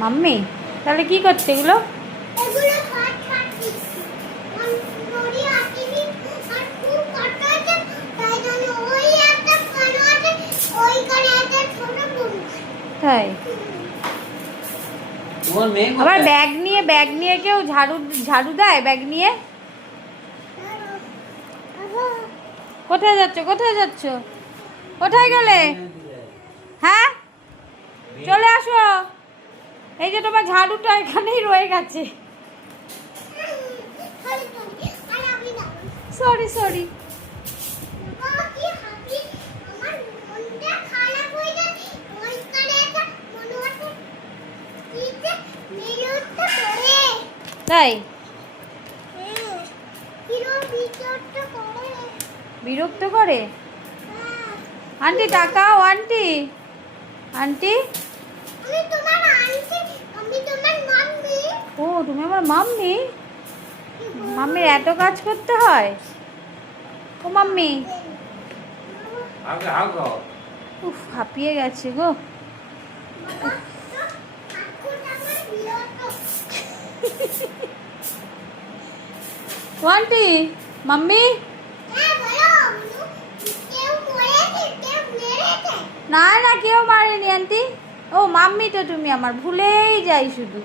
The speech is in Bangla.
মাম্মি তাহলে কি করছে এগুলো? তাই আবার ব্যাগ নিয়ে কেউ ঝাড়ু দেয় ব্যাগ নিয়ে? কোথায় যাচ্ছ কোথায় গেলে? হ্যাঁ চলে আসো, এই যে তোমার ঝাড়ুটা এখানেই রয়ে গেছে। সরি তাই বিরক্ত করে? আন্টি তাকাও, আন্টি ও তুমি আমার মাম্মি? মাম্মির এত কাজ করতে হয়? ও মাম্মি উফ হাঁপিয়ে গেছে গো। আন্টি মাম্মি না কেউ মারেনি আন্টি। ও মাম্মি তো তুমি আমার, ভুলেই যাই শুধু।